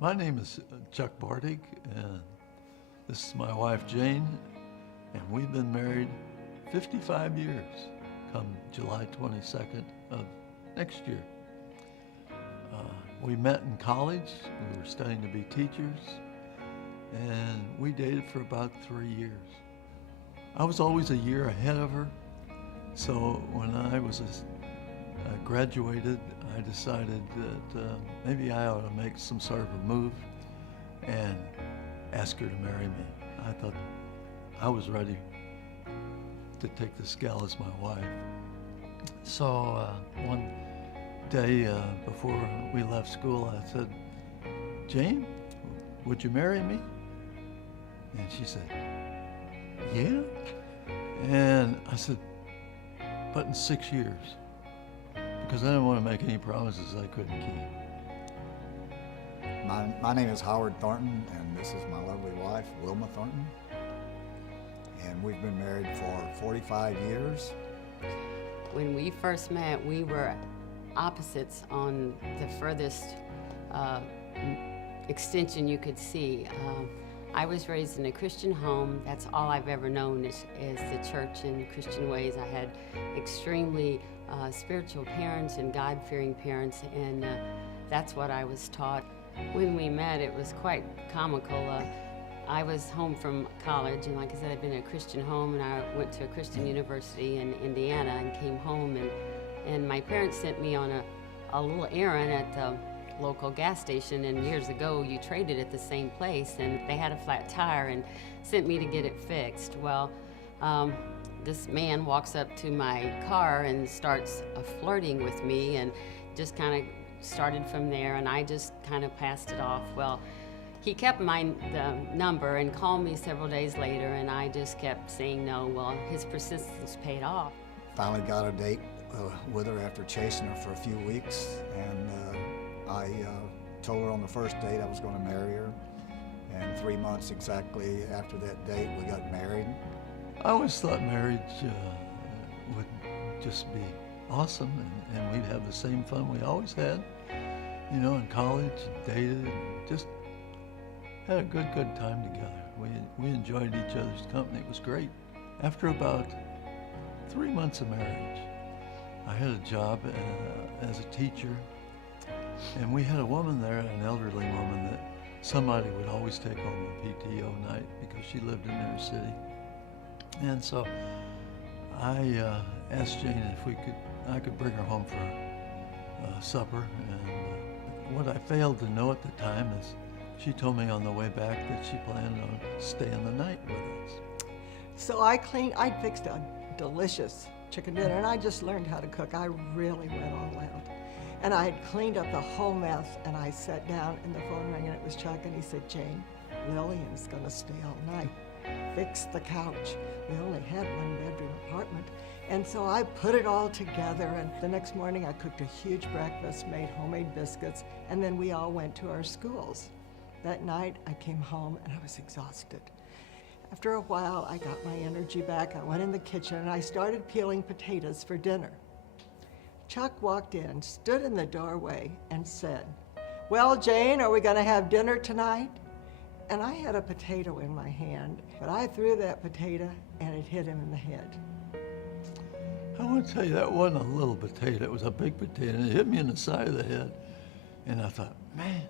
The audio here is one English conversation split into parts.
My name is Chuck Bartig, and this is my wife Jane, and we've been married 55 years come July 22nd of next year. We met in college, we were studying to be teachers, and we dated for about 3 years. I was always a year ahead of her, so when I graduated, I decided that maybe I ought to make some sort of a move and ask her to marry me. I thought I was ready to take this gal as my wife. So one day before we left school, I said, "Jane, would you marry me?" And she said, "Yeah." And I said, "But in 6 years." Because I didn't want to make any promises I couldn't keep. My name is Howard Thornton, and this is my lovely wife, Wilma Thornton. And we've been married for 45 years. When we first met, we were opposites on the furthest extension you could see. I was raised in a Christian home. That's all I've ever known is the church and Christian ways. I had extremely spiritual parents and God-fearing parents, and that's what I was taught. When we met, it was quite comical. I was home from college, and like I said, I'd been in a Christian home, and I went to a Christian university in Indiana and came home, and my parents sent me on a little errand at the local gas station, and years ago you traded at the same place, and they had a flat tire and sent me to get it fixed. Well, this man walks up to my car and starts flirting with me, and just kind of started from there, and I just kind of passed it off. Well, he kept the number and called me several days later, and I just kept saying no. Well, his persistence paid off. Finally got a date with her after chasing her for a few weeks, and I told her on the first date I was going to marry her, and 3 months exactly after that date we got married. I always thought marriage would just be awesome, and we'd have the same fun we always had, you know, in college, dated, and just had a good time together. We enjoyed each other's company. It was great. After about 3 months of marriage, I had a job as a teacher, and we had a woman there, an elderly woman, that somebody would always take home a PTO night because she lived in their city. And so I asked Jane if I could bring her home for supper. And what I failed to know at the time is she told me on the way back that she planned on staying the night with us. So I'd fixed a delicious chicken dinner, and I just learned how to cook. I really went all out. And I had cleaned up the whole mess, and I sat down, and the phone rang, and it was Chuck, and he said, "Jane, Lillian's gonna stay all night. Fix the couch." We only had one bedroom apartment. And so I put it all together, and the next morning I cooked a huge breakfast, made homemade biscuits, and then we all went to our schools. That night I came home and I was exhausted. After a while I got my energy back. I went in the kitchen and I started peeling potatoes for dinner. Chuck walked in, stood in the doorway, and said, "Well, Jane, are we gonna have dinner tonight?" And I had a potato in my hand, but I threw that potato and it hit him in the head. I want to tell you, that wasn't a little potato, it was a big potato, and it hit me in the side of the head. And I thought, man,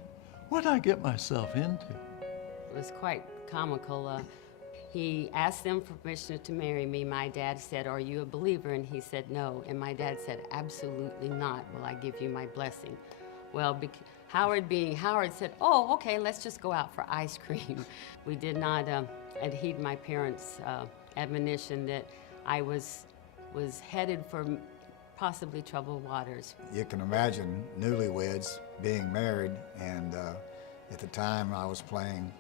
what did I get myself into? It was quite comical. He asked them for permission to marry me. My dad said, "Are you a believer?" And he said, "No." And my dad said, "Absolutely not. Will I give you my blessing?" Well, Howard said, "Oh, okay, let's just go out for ice cream." We did not adhere my parents' admonition that I was headed for possibly troubled waters. You can imagine newlyweds being married, and at the time I was playing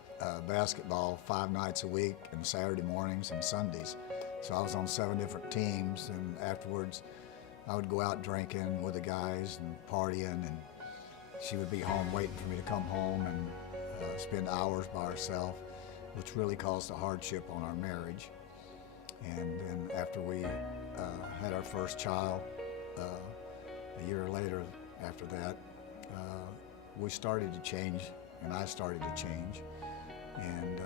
basketball 5 nights a week, and Saturday mornings and Sundays. So I was on 7 different teams, and afterwards I would go out drinking with the guys and partying, and she would be home waiting for me to come home and spend hours by herself, which really caused a hardship on our marriage. And then after we had our first child, a year later after that, we started to change and I started to change. And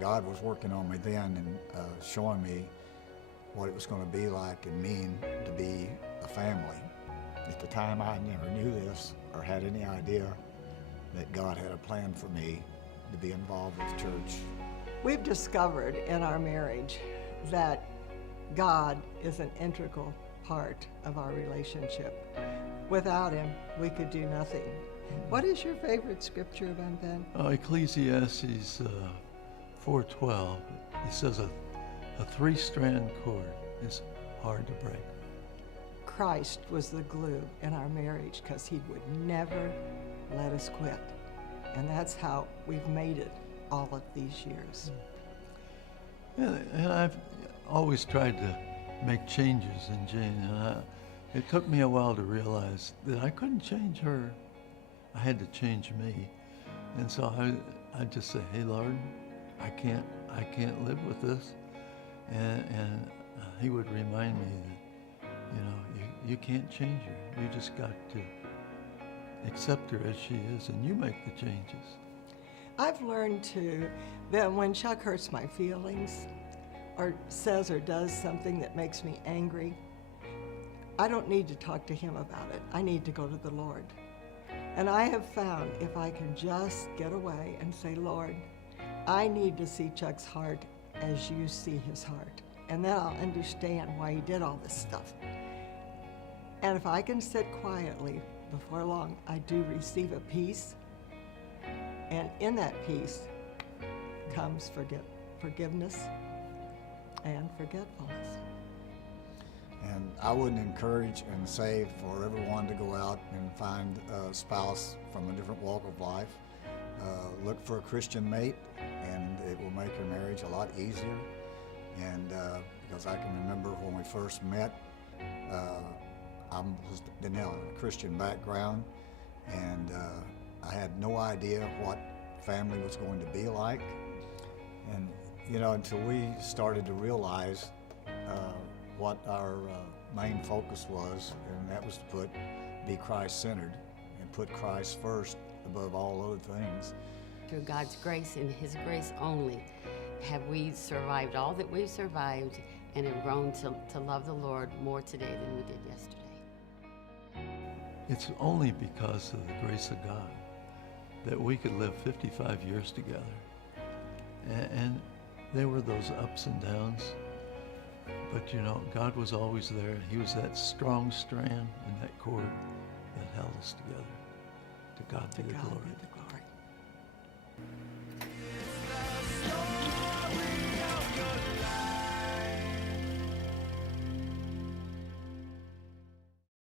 God was working on me then and showing me what it was going to be like and mean to be a family. At the time, I never knew this or had any idea that God had a plan for me to be involved with the church. We've discovered in our marriage that God is an integral part of our relationship. Without him, we could do nothing. What is your favorite scripture, Ben? Ecclesiastes 4:12. It says a three-strand cord is hard to break. Christ was the glue in our marriage because he would never let us quit. And that's how we've made it all of these years. And I've always tried to make changes in Jane, and it took me a while to realize that I couldn't change her. I had to change me. And so I just say, hey, Lord, I can't live with this. And he would remind me that, you can't change her. You just got to accept her as she is, and you make the changes. I've learned too that when Chuck hurts my feelings or says or does something that makes me angry, I don't need to talk to him about it. I need to go to the Lord. And I have found if I can just get away and say, Lord, I need to see Chuck's heart as you see his heart. And then I'll understand why he did all this stuff. And if I can sit quietly, before long, I do receive a peace. And in that peace comes forgiveness and forgetfulness. And I would encourage and say for everyone to go out and find a spouse from a different walk of life. Look for a Christian mate, and it will make your marriage a lot easier. And because I can remember when we first met, I was in a Christian background, and I had no idea what family was going to be like. And until we started to realize what our main focus was, and that was to be Christ-centered and put Christ first above all other things. Through God's grace and his grace only have we survived all that we've survived and have grown to love the Lord more today than we did yesterday. It's only because of the grace of God that we could live 55 years together. And there were those ups and downs, but God was always there. He was that strong strand in that cord that held us together. To God be the glory.